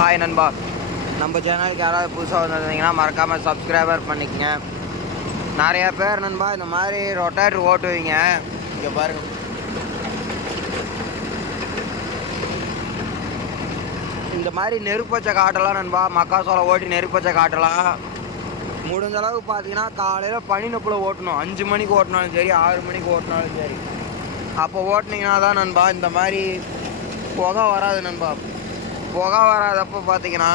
Hi நண்பா, நம்ம சேனலுக்கு யாராவது புதுசாக வந்திருந்தீங்கன்னா மறக்காமல் சப்ஸ்கிரைபர் பண்ணிக்கங்க. நிறையா பேர் நண்பா இந்த மாதிரி ரொட்டேட்டர் ஓட்டுவீங்க. இங்கே பாருங்க, இந்த மாதிரி நெருப்பச்சை காட்டலாம் நண்பா. மக்காசோளம் ஓட்டி நெருப்பச்சை காட்டலாம். முடிஞ்ச அளவுக்கு பார்த்தீங்கன்னா காலையில் பனிநப்புல ஓட்டணும். 5 மணிக்கு ஓட்டினாலும் சரி, 6 மணிக்கு ஓட்டினாலும் சரி. அப்போ ஓட்டினீங்கன்னா தான் நண்பா இந்த மாதிரி புகை வராது நண்பா. புகை வராதப்போ பார்த்தீங்கன்னா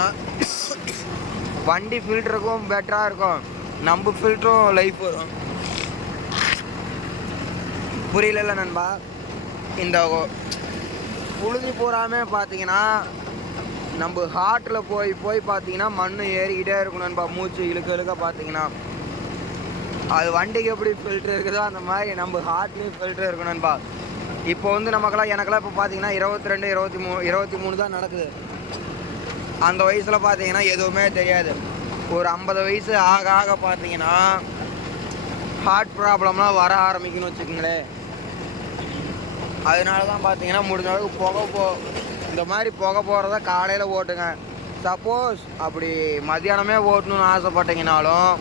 வண்டி ஃபில்டருக்கும் பெட்டராக இருக்கும், நம்ம ஃபில்டரும் லைஃப் வரும். புரியல நண்பா. இந்த புழுதி பூராமே பார்த்தீங்கன்னா நம்ம ஹார்ட்டில் போய் பார்த்தீங்கன்னா மண் ஏறிக்கிட்டே இருக்கும் நண்பா. மூச்சு இழுக்க பார்த்தீங்கன்னா அது வண்டிக்கு எப்படி ஃபில்ட்ரு இருக்குதோ அந்த மாதிரி நம்ம ஹார்ட்லேயும் ஃபில்ட்ரு இருக்கும் நண்பா. இப்போ நமக்கெல்லாம் எனக்கெல்லாம் இப்போ பார்த்தீங்கன்னா 22, 23 தான் நடக்குது. அந்த வயசில் பார்த்தீங்கன்னா எதுவுமே தெரியாது. ஒரு 50 வயசு ஆக பார்த்தீங்கன்னா ஹார்ட் ப்ராப்ளம்லாம் வர ஆரம்பிக்குன்னு வச்சுக்கோங்களேன். அதனால தான் பார்த்தீங்கன்னா முடிஞ்ச அளவுக்கு இந்த மாதிரி புகை போகிறத காலையில் ஓட்டுங்க. சப்போஸ் அப்படி மத்தியானமே ஓட்டணும்னு ஆசைப்பட்டீங்கனாலும்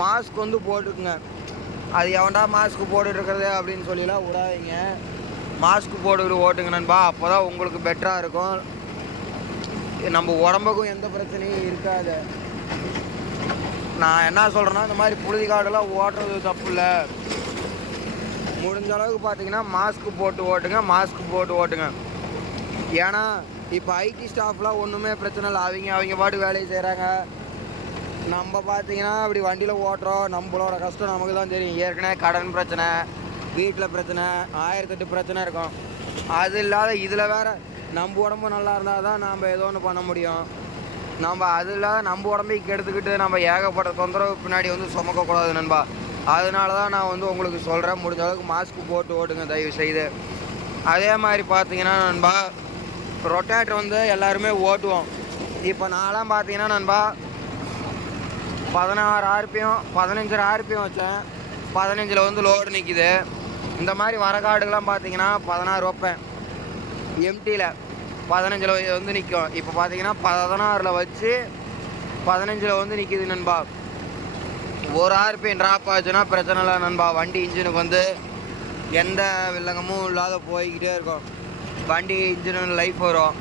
மாஸ்க் போட்டுக்குங்க. அது எவன்டா மாஸ்க் போட்டுருக்கிறது அப்படின்னு சொல்லிலாம் விடாதீங்க. மாஸ்க் போட்டுக்கிட்டு ஓட்டுங்க நண்பா. அப்போ தான் உங்களுக்கு பெட்டராக இருக்கும். நம்ம உடம்புக்கும் எந்த பிரச்சனையும் இருக்காது. நான் என்ன சொல்கிறேன்னா, இந்த மாதிரி புழுதி காடெல்லாம் ஓட்டுறது தப்பு இல்லை. முடிஞ்ச அளவுக்கு பார்த்தீங்கன்னா மாஸ்க் போட்டு ஓட்டுங்க. ஏன்னா இப்போ ஐடி ஸ்டாஃப்லாம் ஒன்றுமே பிரச்சனை இல்லை. அவங்க பாட்டு வேலையை செய்கிறாங்க. நம்ம பார்த்தீங்கன்னா அப்படி வண்டியில் ஓட்டுறோம். நம்மளோட கஷ்டம் நமக்கு தான் தெரியும். ஏற்கனவே கடன் பிரச்சனை, வீட்டில் பிரச்சனை, 1008 பிரச்சனை இருக்கும். அது இல்லாத இதில் வேறு நம்ம உடம்பு நல்லா இருந்தால் தான் நாம் ஏதோ ஒன்று பண்ண முடியும். நம்ம அது இல்லாத நம்ம உடம்பையும் கெடுத்துக்கிட்டு நம்ம ஏகப்பட்ட தொந்தரவு பின்னாடி சுமக்கக்கூடாது நண்பா. அதனால தான் நான் உங்களுக்கு சொல்கிறேன், முடிஞ்ச அளவுக்கு மாஸ்க் போட்டு ஓட்டுங்க தயவு செய்து. அதே மாதிரி பார்த்தீங்கன்னா நண்பா, ரொட்டேட்டர் எல்லாருமே ஓட்டுவோம். இப்போ நான்லாம் பார்த்தீங்கன்னா நண்பா 16 RPM 15 RPM வச்சேன். 15ல் லோடு நிற்கிது. இந்த மாதிரி வரகாடுகள்லாம் பார்த்தீங்கன்னா 16 வைப்பேன். எம்டியில் 15ல் நிற்கும். இப்போ பார்த்தீங்கன்னா 16ல் வச்சு 15ல் நிற்கிது நண்பா. ஒரு RPM ட்ராப் ஆச்சுன்னா பிரச்சனை இல்லை நண்பா. வண்டி இன்ஜினுக்கு எந்த வில்லங்கமும் இல்லாத போய்கிட்டே இருக்கும். வண்டி இன்ஜினு லைஃப் வரும்.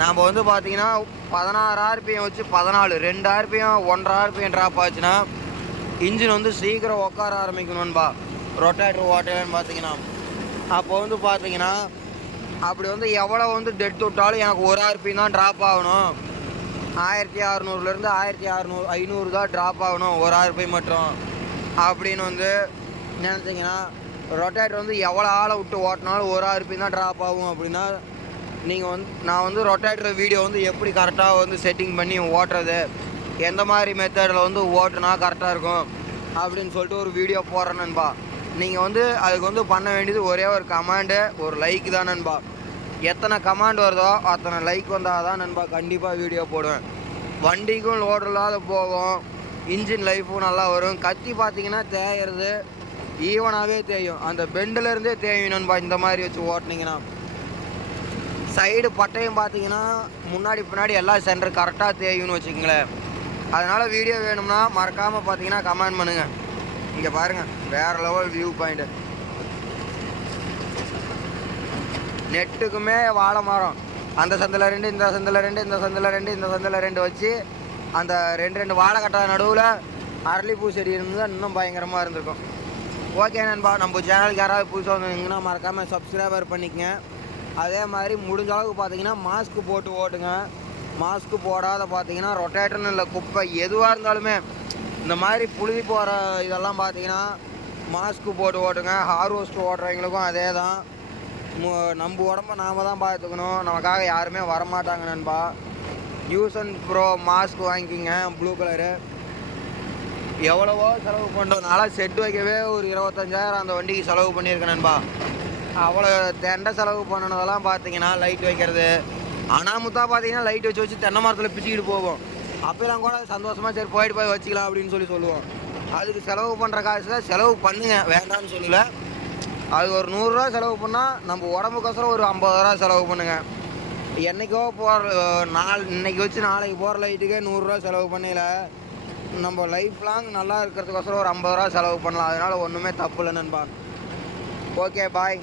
நாம் பார்த்தீங்கன்னா 16 RPM வச்சு 14 2 RPM 1.5 RPM ட்ராப் ஆச்சுன்னா இன்ஜின் சீக்கிரம் உட்கார ஆரம்பிக்கணும்பா. ரொட்டேட்டர் ஓட்டலன்னு பார்த்தீங்கன்னா அப்போ பார்த்தீங்கன்னா அப்படி எவ்வளோ டெட் விட்டாலும் எனக்கு 1 RPM தான் ட்ராப் ஆகணும். 1600லேருந்து 1500 தான் ட்ராப் ஆகணும் 1 RPM மட்டும் அப்படின்னு நினச்சிங்கன்னா, ரொட்டேட்டர் எவ்வளோ ஆளை விட்டு ஓட்டினாலும் 1 RPM தான் ட்ராப் ஆகும். அப்படின்னா நீங்கள் நான் ரொட்டேட்டர் வீடியோ எப்படி கரெக்டாக செட்டிங் பண்ணி ஓட்டுறது, எந்த மாதிரி மெத்தடில் ஓட்டுனா கரெக்டாக இருக்கும் அப்படின்னு சொல்லிட்டு ஒரு வீடியோ போடுறேன் நண்பா. நீங்கள் அதுக்கு பண்ண வேண்டியது ஒரே ஒரு கமாண்டு, ஒரு லைக் தான் நண்பா. எத்தனை கமாண்ட் வருதோ அத்தனை லைக் வந்தால் தான் நண்பா கண்டிப்பாக வீடியோ போடுவேன். வண்டிக்கும் லோடு இல்லாத போகும், இன்ஜின் லைஃபும் நல்லா வரும். கத்தி பார்த்தீங்கன்னா தேயிறது ஈவனாகவே தேயும். அந்த பெண்டிலேருந்தே தேயும் நண்பா. இந்த மாதிரி வச்சு ஓட்டினீங்கன்னா சைடு பட்டையும் பார்த்தீங்கன்னா முன்னாடி பின்னாடி எல்லா சென்டர் கரெக்டாக தேயும்னு வச்சுக்கோங்களேன். அதனால் வீடியோ வேணும்னா மறக்காமல் பார்த்தீங்கன்னா கமெண்ட் பண்ணுங்கள். இங்கே பாருங்கள், வேறு லெவல் வியூ பாயிண்ட்டு. நெட்டுக்குமே வாழை மரம். அந்த சந்தில் 2, இந்த சந்தில் 2, இந்த சந்தில் 2, இந்த சந்தில் 2 வச்சு அந்த 2 வாழை கட்டை நடுவில் அரளிப்பூ செடி இருந்தால் இன்னும் பயங்கரமாக இருந்திருக்கும். ஓகே நண்பா, நம்ம சேனலுக்கு யாராவது புதுசாக வந்தீங்கன்னா மறக்காமல் சப்ஸ்கிரைபர் பண்ணிக்கங்க. அதே மாதிரி முடிஞ்ச அளவுக்கு பார்த்தீங்கன்னா மாஸ்க் போட்டு ஓட்டுங்க. மாஸ்க் போடாத பார்த்தீங்கன்னா ரொட்டேட்டர்னு இல்லை, குப்பை எதுவாக இருந்தாலுமே இந்த மாதிரி புழுதி போகிற இதெல்லாம் பார்த்தீங்கன்னா மாஸ்க் போட்டு ஓட்டுங்க. ஹார்வெஸ்ட் ஓட்டுறவங்களுக்கும் அதே தான். நம்ம உடம்ப நாம் தான் பார்த்துக்கணும். நமக்காக யாருமே வரமாட்டாங்க நண்பா. யூஸ் அண்ட் ப்ரோ மாஸ்க் வாங்கிக்கிங்க, ப்ளூ கலரு. எவ்வளவோ செலவு பண்ணுறதுனால செட் வைக்கவே ஒரு 25,000 அந்த வண்டிக்கு செலவு பண்ணியிருக்கேன் நண்பா. அவ்வளோ தெண்டை செலவு பண்ணனதெல்லாம் பார்த்தீங்கன்னா லைட் வைக்கிறது, அனாமுத்தாக பார்த்தீங்கன்னா லைட் வச்சு தென்னை மரத்தில் பிச்சுக்கிட்டு போவோம். அப்போலாம் கூட சந்தோஷமாக சரி போய் வச்சுக்கலாம் அப்படின்னு சொல்லுவோம். அதுக்கு செலவு பண்ணுற காசு செலவு பண்ணுங்க, வேண்டாம்னு சொல்லலை. அது ஒரு 100 ரூபா செலவு பண்ணால் நம்ம உடம்புக்கோசரம் ஒரு 50 ரூபா செலவு பண்ணுங்க. என்றைக்கோ போகிற இன்னைக்கு வச்சு நாளைக்கு போகிற லைட்டுக்கே 100 ரூபா செலவு பண்ணல. நம்ம லைஃப் லாங் நல்லா இருக்கிறதுக்கோசரம் ஒரு 50 ரூபா செலவு பண்ணலாம். அதனால் ஒன்றுமே தப்பு இல்லை நண்பா. Okay bye.